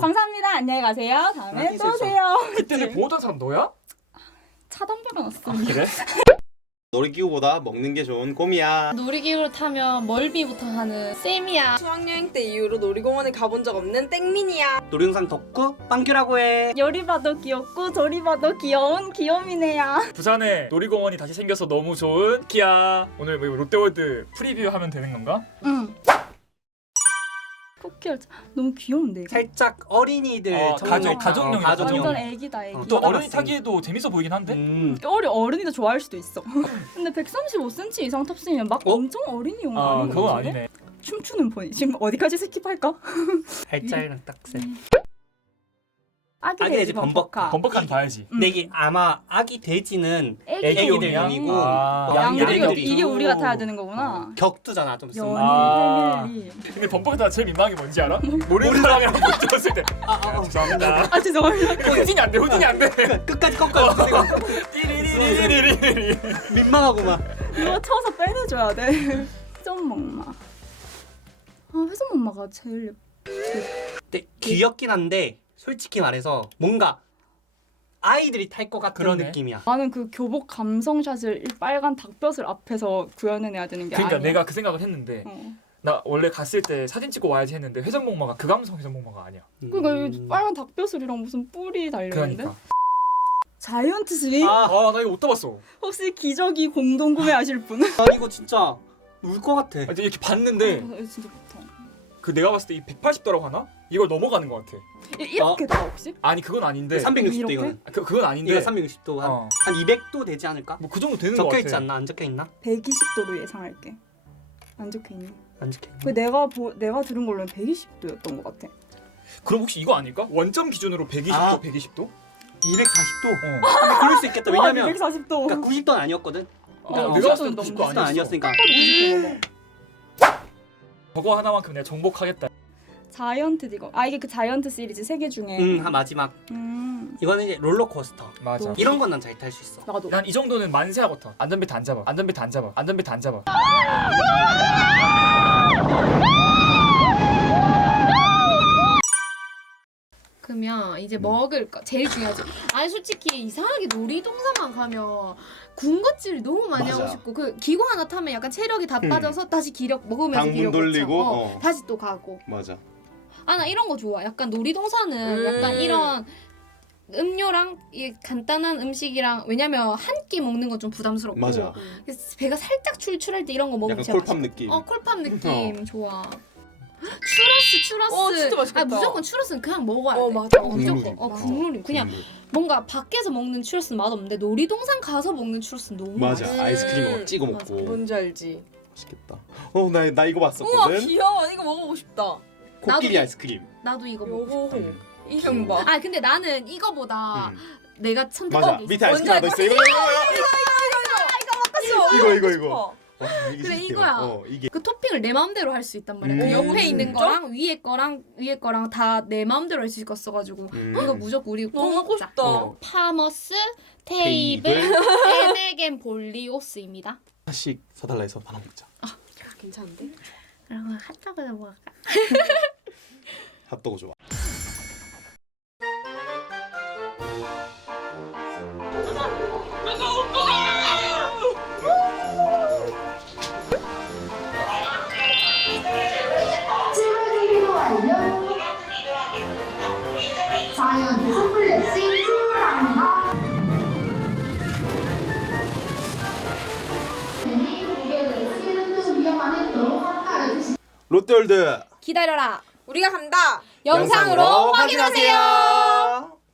감사합니다. 안녕히 가세요. 다음에 아, 또 오세요. 그때는 보던 사람 너야? 차단배가 났어. 그래? 놀이기구보다 먹는 게 좋은 곰이야. 놀이기구를 타면 멀미부터 하는 쌤이야. 수학여행 때 이후로 놀이공원에 가본 적 없는 땡민이야. 놀이동산 덕구 빵규라고 해. 요리 봐도 귀엽고 저리 봐도 귀여운 귀요미네요. 부산에 놀이공원이 다시 생겨서 너무 좋은 기아. 오늘 뭐 롯데월드 프리뷰 하면 되는 건가? 응. 열차 너무 귀여운데 이거. 살짝 어린이들 어, 전문용. 가족- 가족용이야, 어, 가족용. 완전 애기다 애기. 어, 또또 어른이. 타기에도 재밌어 보이긴 한데. 음. 어리 어른이도 좋아할 수도 있어. 근데 135cm 이상 탑승이면 막 어? 엄청 어린이용 아 아닌 것 그건 같은데? 아니네. 춤추는 폰이 지금 어디까지 스킵할까? 살짝이랑 딱세. 아기 아기 돼지. 범벅카. 범벅한 봐야지. 음. 근데 이게 아아마 아기 돼지는 아, 양들이 양들이 이게 또- 우리가 타야 되는 거구나. 어, 격투잖아 좀 쓰면. 아. 패밀리. 근데 범벅에다 제일 민망한 게 뭔지 알아? 모르는 사람이랑 붙었을 때. 아, 아, 아. 죄송합니다. 아 죄송합니다. 근데 후진이 안 돼. 후진이 안 돼. 끝까지 꺾어야 띠리리리리리리. 민망하고 막. 이거 쳐서 빼내줘야 돼. 회전 목마. 아 회전 목마가 제일 예뻐. 근데 귀엽긴 한데 솔직히 말해서 뭔가 아이들이 탈 것 같은 그러네. 느낌이야. 나는 그 교복 감성샷을 이 빨간 닭뼈슬 앞에서 구현해내야 되는 게 그러니까 아니야. 내가 그 생각을 했는데 어. 나 원래 갔을 때 사진 찍고 와야지 했는데 회전목마가 그 감성 회전목마가 아니야. 그러니까 음. 이 빨간 닭뼈슬이랑 무슨 뿔이 달려있는데? 그러니까. 자이언트 스윙? 아, 아 나 이거 못 타봤어. 혹시 기저귀 공동 구매하실 분? 아 이거 진짜 울 것 같아. 아, 이렇게 봤는데 아, 진짜 좋다. 그 내가 봤을 때 이 180도라고 하나? 이걸 넘어가는 것 같아. 이- 이렇게 다 혹시? 아니 그건 아닌데. 360도 이렇게? 이거는. 그 그건 아닌데. 이거 360도 한, 어. 한 200도 되지 않을까? 뭐 그 정도 되는 것 적혀 같아. 있지 않나? 안 적혀 있나? 120도로 예상할게. 안 적혀 있네. 안 적혀 그 있나? 내가 보, 내가 들은 걸로는 120도였던 것 같아. 그럼 혹시 이거 아닐까? 원점 기준으로 120도, 아. 120도? 240도. 어. 근데 그럴 수 있겠다. 왜냐면 240도. 그러니까 90도는 아니었거든. 어, 그러니까 내가 봤을 90도 때 넘는 90도 90도 아니었어. 아니었으니까. 저거 하나만큼 내가 정복하겠다. 자이언트 이거. 아 이게 그 자이언트 시리즈 세 개 중에. 음, 한 마지막. 음. 이거는 이제 롤러코스터. 맞아. 이런 건 난 잘 탈 수 있어. 나도. 난 이 정도는 만세하고 타. 안전벨트 안 잡아. 안전벨트 안 잡아. 안전벨트 안 잡아. 이제 먹을 거 제일 중요하죠. 아니 솔직히 이상하게 놀이동산만 가면 군것질을 너무 많이 맞아. 하고 싶고 그 기구 하나 타면 약간 체력이 다 음. 빠져서 다시 기력 먹으면서 당분 기력 돌리고, 어, 어. 다시 또 가고. 맞아. 아 나 이런 거 좋아. 약간 놀이동산은 음. 약간 이런 음료랑 이 간단한 음식이랑 왜냐면 한 끼 먹는 건 좀 부담스럽고 맞아. 그래서 배가 살짝 출출할 때 이런 거 먹으면 약간 진짜 콜팝 맛있- 느낌. 어 콜팝 느낌 좋아. 추러스 추러스. 어, 진짜 맛있겠다. 아 무조건 추러스는 그냥 먹어야 돼. 어, 맞아. 무조건. 국물이. 어 맞아. 국물이 그냥 국물. 뭔가 밖에서 먹는 추러스는 맛없는데 놀이동산 가서 먹는 추러스는 너무 맞아. 맛있어. 음. 아이스크림 막 찍어 맞아. 먹고. 뭔지 알지? 맛있겠다. 어, 나, 나 이거 우와 봤었거든. 귀여워. 이거 먹어보고 싶다. 코끼리 나도- 아이스크림. 나도 이거 먹고 요거 싶다. 음. 이형 봐. 아 근데 나는 이거보다 음. 내가 선택 맞아. 게 밑에. 아이스크림 하나 더 있어. 이거 이거 이거 이거 이거. 어. 어, 이게 그래, 시스템이야. 이거야. 어, 이게 그 토핑을 내 마음대로 할 수 있단 말이야. 음. 그 옆에 있는 진짜? 거랑 위에 거랑 위에 거랑 다 내 마음대로 할 수 있었어가지고 음. 이거 무조건 우리 꼭 너무 먹고 먹자. 싶다. 어. 파머스 테이블. 에메겐 볼리오스입니다. 하나씩 사달라 해서 하나 먹자. 괜찮은데? 그럼 핫도그를 먹을까? 핫도그 좋아. 자이언트 스플래시 주시 롯데월드 기다려라. 우리가 간다. 영상으로 확인하세요.